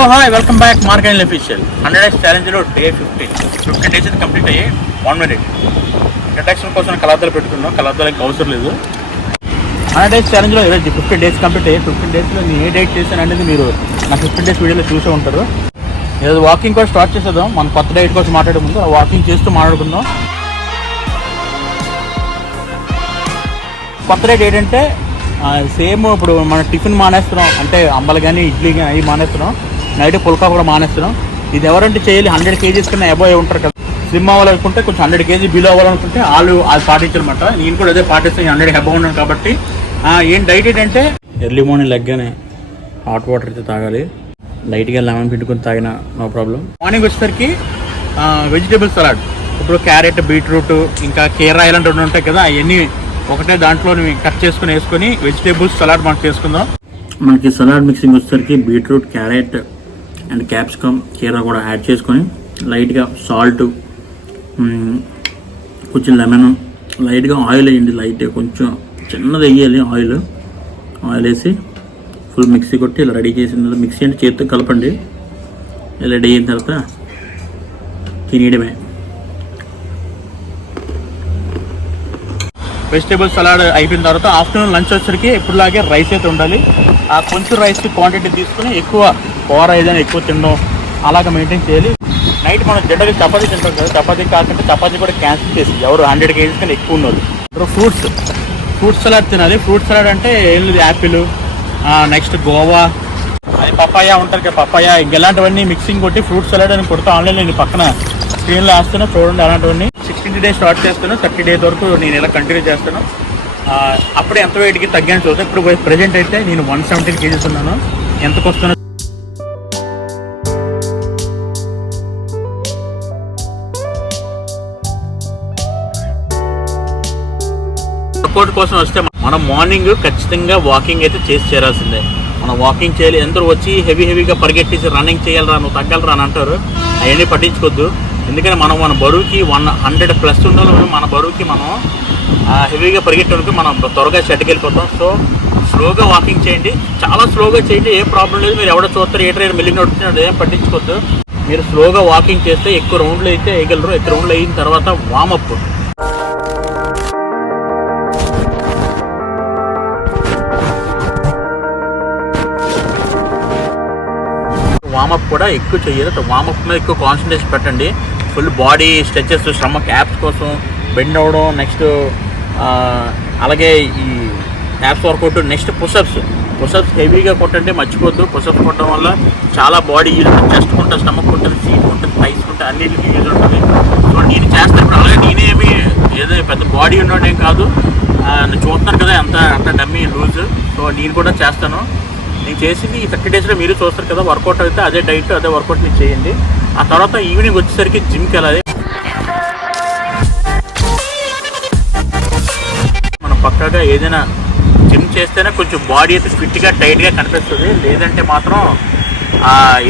Hello hi welcome back mark and official 100 days ఛాలెంజ్లో day 15 days అయితే complete అయ్యి 1 minute introduction కోసం కలర్దాలు పెట్టుకున్నాం. కలర్దాలు ఇంకా అవసరం లేదు. 100 డేస్ ఛాలెంజ్లో 15 డేస్ కంప్లీట్ అయ్యి 15 డేస్లో నేను ఏ డేట్ చేశాను అనేది మీరు నా 15 డేస్ వీడియోలో చూసే ఉంటారు. ఏదో వాకింగ్ కూడా స్టార్ట్ చేసేద్దాం. మన కొత్త డైట్ కోసం మాట్లాడే ముందు వాకింగ్ చేస్తూ మాట్లాడుకుందాం. కొత్త డైట్ ఏంటంటే సేమ్ ఇప్పుడు మనం టిఫిన్ మానేస్తున్నాం, అంటే అంబలు కానీ ఇడ్లీ కానీ అవి మానేస్తున్నాం. నైట్ పుల్కా కూడా మానేస్తున్నాం. ఇది ఎవరంటే చేయాలి 100 kgs కన్నా అబోవ్ ఉంటారు కదా. స్లిమ్ అవ్వాలనుకుంటే కొంచెం 100 kg బిలో అవ్వాలనుకుంటే వాళ్ళు అది పాటించారనమాట. నేను కూడా అదే పాటిస్తాను. 100 అబోవ్ ఉన్నాను కాబట్టి ఏం డైట్ ఏంటంటే ఎర్లీ మార్నింగ్ లెగ్గానే హాట్ వాటర్ అయితే తాగాలి. లైట్గా లెమన్ పిండుకొని తాగిన నో ప్రాబ్లం. మార్నింగ్ వచ్చేసరికి వెజిటేబుల్ సలాడ్, ఇప్పుడు క్యారెట్, బీట్రూట్, ఇంకా కీరా ఇలాంటివి ఉంటాయి కదా, అవన్నీ ఒకటే దాంట్లో కట్ చేసుకుని వేసుకొని వెజిటేబుల్స్ సలాడ్ మనం చేసుకుందాం. మనకి సలాడ్ మిక్సింగ్ వచ్చేసరికి బీట్రూట్, క్యారెట్ అండ్ క్యాప్సికమ్, కీరా కూడా యాడ్ చేసుకొని లైట్గా సాల్ట్, కొంచెం లెమన్, లైట్గా ఆయిల్ వేయండి. లైట్గా కొంచెం చిన్నది వేయాలి ఆయిల్ వేసి ఫుల్ మిక్సీ కొట్టి ఇలా రెడీ చేసిన మిక్సీ అంటే చేతితో కలపండి. ఇలా రెడీ అయిన తర్వాత తినేయడమే. వెజిటేబుల్ సలాడ్ అయిపోయిన తర్వాత ఆఫ్టర్నూన్ లంచ్ వచ్చరికి ఎప్పుడులాగే రైస్ అయితే ఉండాలి. ఆ కొంచెం రైస్కి క్వాంటిటీ తీసుకుని ఎక్కువ కూర ఏదైనా ఎక్కువ తినడం అలాగే మెయింటైన్ చేయాలి. నైట్ మనం జనరల్గా చపాతీ తింటాం కదా, చపాతీ కాకుండా చపాతీ కూడా క్యాన్సిల్ చేసి ఎవరు 100 kgs కన్నా ఎక్కువ ఉన్నారు. ఇప్పుడు ఫ్రూట్ సలాడ్ తినాలి. ఫ్రూట్ సలాడ్ అంటే ఏం లేదు, యాపిల్, నెక్స్ట్ గోవా, అది పపాయా ఉంటారు కదా, పపాయా, ఇలాంటివన్నీ మిక్సింగ్ కొట్టి ఫ్రూట్ సలాడ్ అని కొడుతూ ఆన్లైన్లో నేను పక్కన స్క్రీన్లో వేస్తున్నా చూడండి. అలాంటివన్నీ 16 days స్టార్ట్ చేస్తాను. 30 days వరకు నేను ఇలా కంటిన్యూ చేస్తాను. అప్పుడే ఎంత వెయిట్కి తగ్గాను చూద్దాం. ఇప్పుడు ప్రెజెంట్ అయితే నేను 117 kgs ఉన్నాను. ఎంతకు వస్తున్నా సపోర్ట్ కోసం వస్తే మనం మార్నింగ్ ఖచ్చితంగా వాకింగ్ అయితే చేసి చేరాల్సిందే. మనం వాకింగ్ చేయాలి. ఎందరూ వచ్చి హెవీగా పరిగెట్టేసి రన్నింగ్ చేయాలరా, నువ్వు తగ్గలరా అని అంటారు. అవన్నీ పట్టించుకోవద్దు. ఎందుకంటే మన బరువుకి 100+ ఉండాలి. మన బరువుకి మనం హెవీగా పరిగెట్టడానికి మనం త్వరగా షెడ్కి వెళ్ళిపోతాం. సో స్లోగా వాకింగ్ చేయండి, చాలా స్లోగా చేయండి, ఏ ప్రాబ్లం లేదు. మీరు ఎవడో చూస్తారు ఏటర్ మెల్లి నడుస్తున్నాడు, ఏం పట్టించుకోవద్దు. మీరు స్లోగా వాకింగ్ చేస్తే ఎక్కువ రౌండ్లు అయితే వేయగలరు. ఎక్కువ రౌండ్లు అయిన తర్వాత వామప్ కూడా ఎక్కువ చేయాలి. వామప్ మీద ఎక్కువ కాన్సన్ట్రేషన్ పెట్టండి. Full body stretches, stomach apps కోసం బెండ్ అవ్వడం, నెక్స్ట్ అలాగే ఈ యాప్స్ వర్కౌట్, నెక్స్ట్ పుషప్స్ హెవీగా కొట్టండి, మర్చిపోద్దు. పుషప్స్ కొట్టడం వల్ల చాలా బాడీ యూజ్ ఉంటుంది. చెస్ట్ ఉంటుంది, స్టమక్ ఉంటుంది, సీట్ ఉంటుంది, థైస్ ఉంటుంది, అన్నిటికీ యూజ్ ఉంటుంది. సో నేను చేస్తాను ఇప్పుడు. అలాగే నేనేమి ఏదో పెద్ద బాడీ ఉండడం కాదు, చూస్తున్నారు కదా అంత డమ్మీ లూజ్. సో నేను కూడా చేస్తాను. నేను చేసింది ఈ 30 daysలో మీరు చూస్తారు కదా. వర్కౌట్ అయితే అదే డైట్, అదే వర్కౌట్ మీరు చేయండి. ఆ తర్వాత ఈవినింగ్ వచ్చేసరికి జిమ్కి వెళ్ళాలి. మనం పక్కాగా ఏదైనా జిమ్ చేస్తేనే కొంచెం బాడీ అయితే ఫిట్గా టైట్గా కనిపిస్తుంది. లేదంటే మాత్రం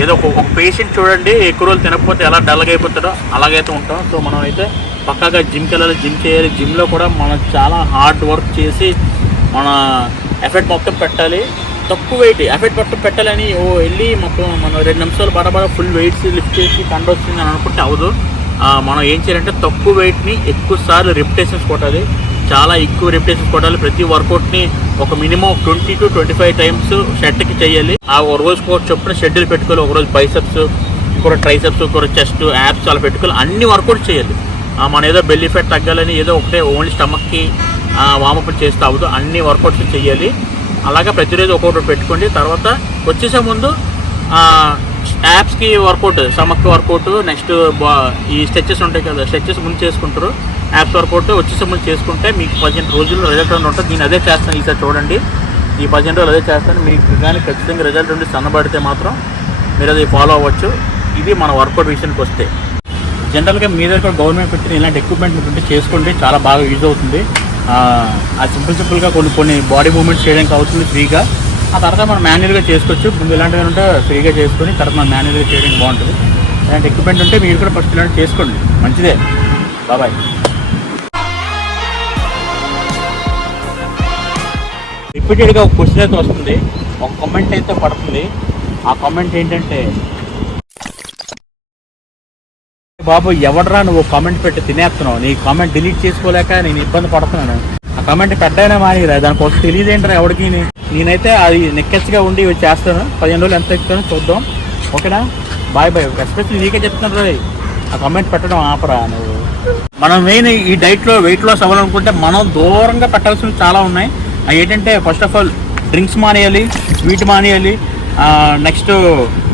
ఏదో ఒక పేషెంట్ చూడండి, ఎక్కువ రోజులు తినకపోతే ఎలా డల్గా అయిపోతాడో అలాగైతే ఉంటాం. సో మనం అయితే పక్కాగా జిమ్కి వెళ్ళాలి, జిమ్ చేయాలి. జిమ్లో కూడా మనం చాలా హార్డ్ వర్క్ చేసి మన ఎఫర్ట్ మొత్తం పెట్టాలి. తక్కువ వెయిట్ ఎఫర్ట్ మొత్తం పెట్టాలని వెళ్ళి మొత్తం మనం 2 నిమిషాలు బడబడ ఫుల్ వెయిట్స్ లిఫ్ట్ చేసి కండ వస్తుంది అని అనుకుంటే అవ్వదు. మనం ఏం చేయాలంటే తక్కువ వెయిట్ని ఎక్కువ సార్లు రిపిటేషన్స్ కొట్టాలి. చాలా ఎక్కువ రిపిటేషన్స్ కొట్టాలి. ప్రతి వర్కౌట్ని ఒక మినిమం 20 to 25 times షెడ్కి చేయాలి. ఒక రోజు చొప్పున షెడ్యూల్ పెట్టుకోవాలి. ఒకరోజు బైసెప్స్, ఇంకొక ట్రైసెప్స్, ఇంకొక చెస్ట్, యాప్స్ అలా పెట్టుకోవాలి. అన్ని వర్కౌట్స్ చేయాలి. మన ఏదో బెల్లీ ఫ్యాట్ తగ్గాలని ఏదో ఒకటే ఓన్లీ స్టమక్కి వామప్ చేస్తే అవ్వదు. అన్ని వర్కౌట్స్ చేయాలి. అలాగే ప్రతిరోజు ఒక్కొక్కటి పెట్టుకోండి. తర్వాత వచ్చేసే ముందు యాప్స్కి వర్కౌట్, స్టమక్ వర్కౌట్, నెక్స్ట్ ఈ స్ట్రెచెస్ ఉంటాయి కదా, స్ట్రెచెస్ ముందు చేసుకుంటారు. యాప్స్ వర్కౌట్ వచ్చేసే ముందు చేసుకుంటే మీకు 15 రోజుల్లో రిజల్ట్ ఉంటుంది. నేను అదే చేస్తాను. ఈసారి చూడండి, ఈ 15 రోజులు అదే చేస్తాను. మీకు కానీ ఖచ్చితంగా రిజల్ట్ ఉండి సన్నబడితే మాత్రం మీరు అది ఫాలో అవ్వచ్చు. ఇది మన వర్కౌట్ విషయానికి వస్తే జనరల్గా మీ దగ్గర గవర్నమెంట్ పెట్టిన ఇలాంటి ఎక్విప్మెంట్ ఉంటే చేసుకోండి, చాలా బాగా యూజ్ అవుతుంది. అది సింపుల్గా కొన్ని బాడీ మూవ్మెంట్స్ చేయడానికి అవుతుంది ఫ్రీగా. ఆ తర్వాత మనం మాన్యువల్గా చేసుకోవచ్చు. ముందు ఇలాంటివి ఉంటే ఫ్రీగా చేసుకొని తర్వాత మనం మాన్యువల్గా చేయడానికి బాగుంటుంది. ఇలాంటి ఎక్విప్మెంట్ ఉంటే మీరు కూడా ఫస్ట్ ఇలాంటి చేసుకోండి, మంచిదే. బాయ్. రిపీటెడ్గా ఒక క్వశ్చన్ అయితే వస్తుంది, ఒక కామెంట్ అయితే పడుతుంది. ఆ కామెంట్ ఏంటంటే, బాబు ఎవడరా నువ్వు కామెంట్ పెట్టి తినేస్తున్నావు, నీ కామెంట్ డిలీట్ చేసుకోలేక నేను ఇబ్బంది పడుతున్నాను, ఆ కామెంట్ పెట్టైనా మానేరా, దానికోసం తెలియదేంట్రా ఎవరికి. నేనైతే అది నెక్కెస్గా ఉండి చేస్తాను, 15 రోజులు ఎంత ఎక్కుతానో చూద్దాం, ఓకేనా. Bye bye. ఎస్పెషల్లీ నీకే చెప్తున్నాను రా, ఆ కామెంట్ పెట్టడం ఆపరా నువ్వు. మనం మెయిన్ ఈ డైట్లో వెయిట్ లాస్ అవ్వాలనుకుంటే మనం దూరంగా పెట్టాల్సినవి చాలా ఉన్నాయి. అవి ఏంటంటే, ఫస్ట్ ఆఫ్ ఆల్ డ్రింక్స్ మానేయాలి, స్వీట్ మానేయాలి, నెక్స్ట్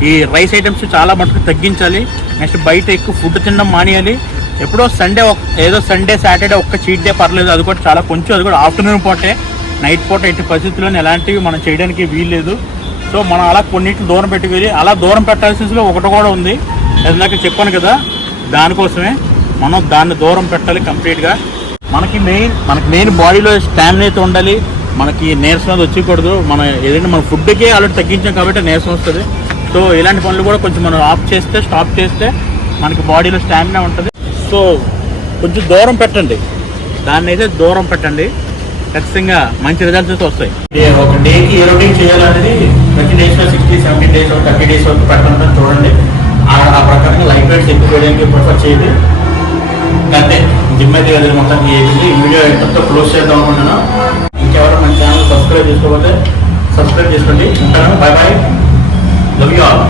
ఈ రైస్ ఐటమ్స్ చాలా మటుకు తగ్గించాలి, నెక్స్ట్ బయట ఎక్కువ ఫుడ్ తినడం మానేయాలి. ఎప్పుడో సండే ఏదో సండే సాటర్డే ఒక్క చీట్ డే పర్లేదు, అది కూడా చాలా కొంచెం, అది కూడా ఆఫ్టర్నూన్ పూటే, నైట్ పూట ఎట్టి పరిస్థితుల్లో ఎలాంటివి మనం చేయడానికి వీల్లేదు. సో మనం అలా కొన్నిటిని దూరం పెట్టుకెళ్ళి, అలా దూరం పెట్టాల్సిన ఒకటి కూడా ఉంది, ఇందాక చెప్పాను కదా, దానికోసమే మనం దాన్ని దూరం పెట్టాలి కంప్లీట్గా. మనకి మెయిన్ బాడీలో స్టామినా అయితే ఉండాలి, మనకి నీరసం అది వచ్చకూడదు. మన ఏదైనా మన ఫుడ్కే ఆల్రెడీ తగ్గించాం కాబట్టి నీరసం వస్తుంది. సో ఇలాంటి పనులు కూడా కొంచెం మనం స్టాప్ చేస్తే మనకి బాడీలో స్టామినా ఉంటుంది. సో కొంచెం దూరం పెట్టండి, దాన్ని అయితే దూరం పెట్టండి, ఖచ్చితంగా మంచి రిజల్ట్స్ అయితే వస్తాయి. ఒక డేకి ఏ రొటీన్ చేయాలనేది ప్రతి డేస్లో 60-70 డేస్ 30 డేస్ వరకు పెట్టడం చూడండి. ఆ ప్రకారంగా లైఫ్ వెయిట్స్ ఎక్కువ చేయడానికి ప్రిఫర్ చేయండి. అంతే, జిమ్ అయితే కదా మొత్తం ఈ వీడియో ఎంతో క్లోజ్ చేద్దాం అనుకుంటున్నాను. ఇంకెవరో మన ఛానల్ సబ్స్క్రైబ్ చేసుకోకపోతే సబ్స్క్రైబ్ చేసుకోండి. ఉంటాను, bye bye, love you all.